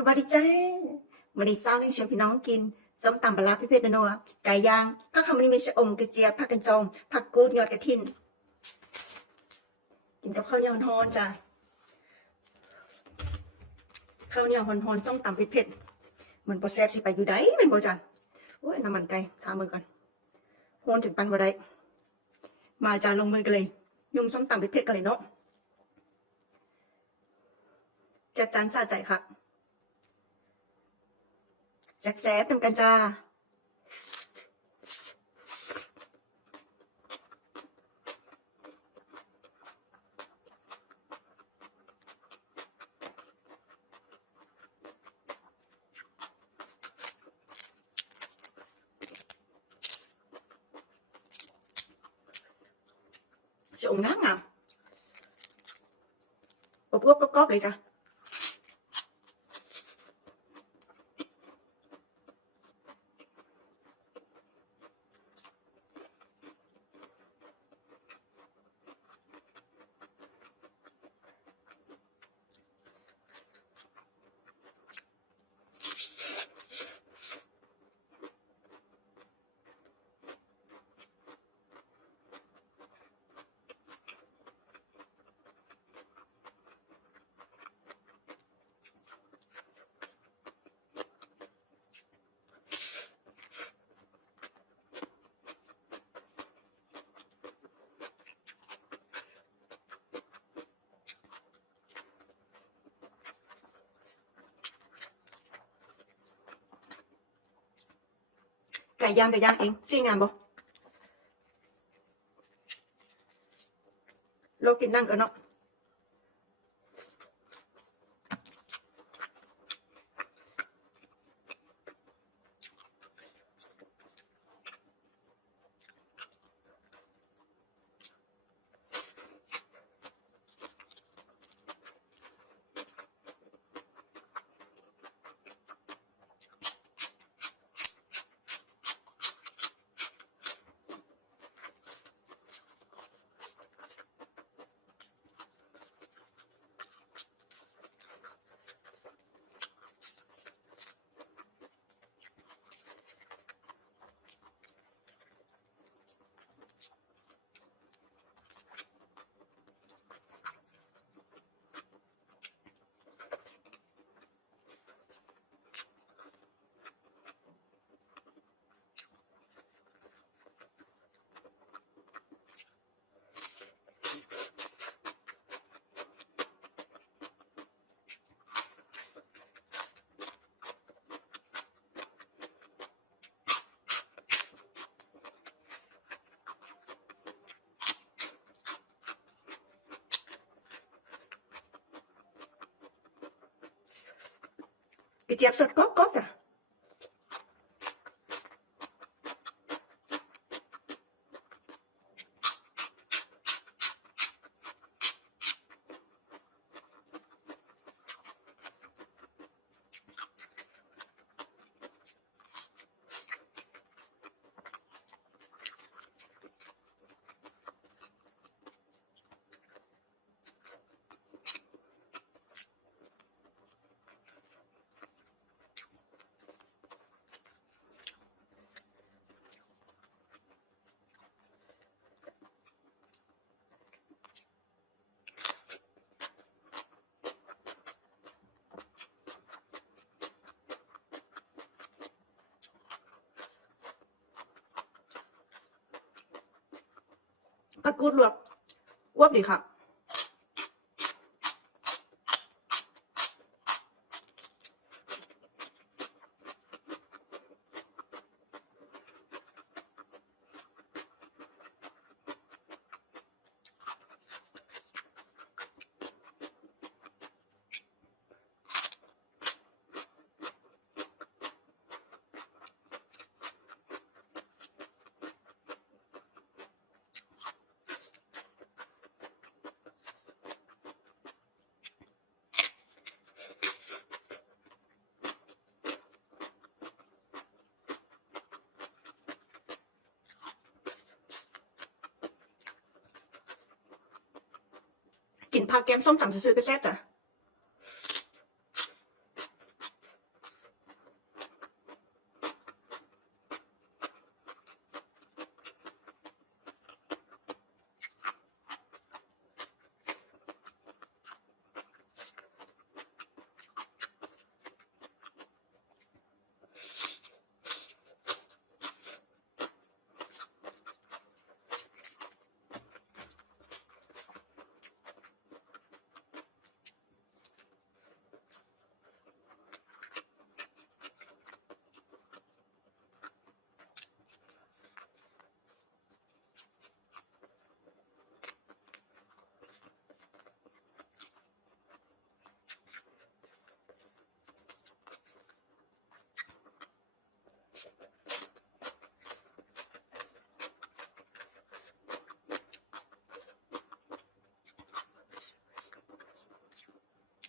สวัสดีจ้าวันนี้1ชวนพี่น้องกินส้มตำปลาร้าเผ็ดๆนัวๆไก่ย่างผักขมิ้นมีชะอมกระเจี๊ยบผักกันจองผักกูดยอดกระถินกินกับข้าวเหนียวร้อนๆจ้าข้าวเหนียวร้อนๆส้มตำเผ็ดๆมันบ่แซ่บสิไปอยู่ใดแม่นบ่จ้าโอ้ยน้ำมันไก่ทามือก่อนร้อนถึงปานบ่ได้มาจ้าลงมือกันเลยยุ่มส้มตำเผ็ดๆกันเลยเนาะจัดจานสะใจค่ะแซ่บๆนำกันจ้าชะอมงามๆอบๆกรอบๆเลยจ้ะไก่ย่างเองสิงามบ่โลกินนั่งกันเนาะกระเจี๊ยบสดกรอบๆจ้ะผักกูดลวกอ้วบดีค่ะกินผักแกมส้มตำซื่อๆก็แซ่บจ้ะ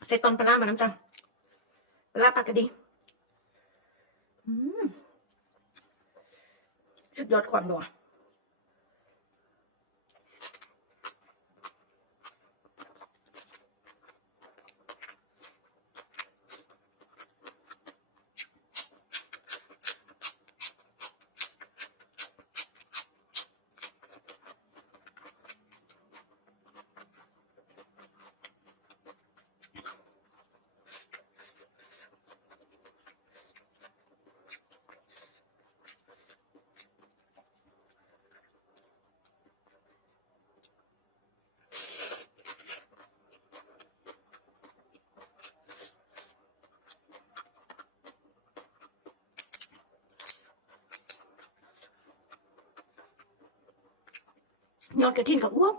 ใส่ตอนปลาร้ามาน้ำจ้ะปลาร้าปลากระดีสุดยอดความนัวยอดกระถินกับอ้วบ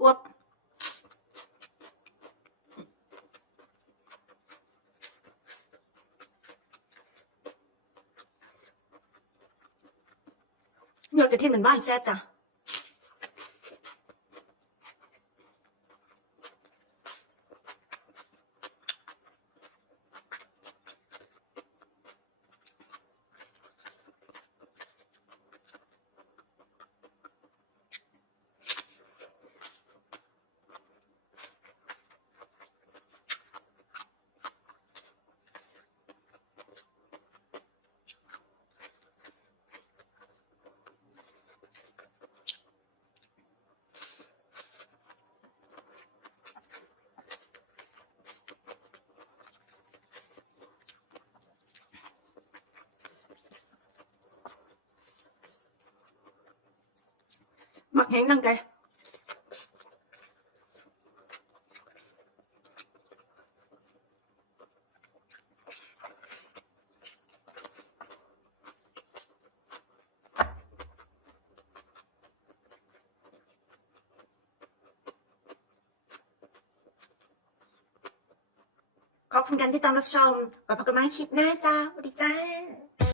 ยอดกระถินเหมือนบ้านแซ่บจ้ะมักแห้งนั่งไก่ขอบคุณกันที่ตามรับชมไว้พบกันใหม่คลิปหน้าจ้าสวัสดีจ้า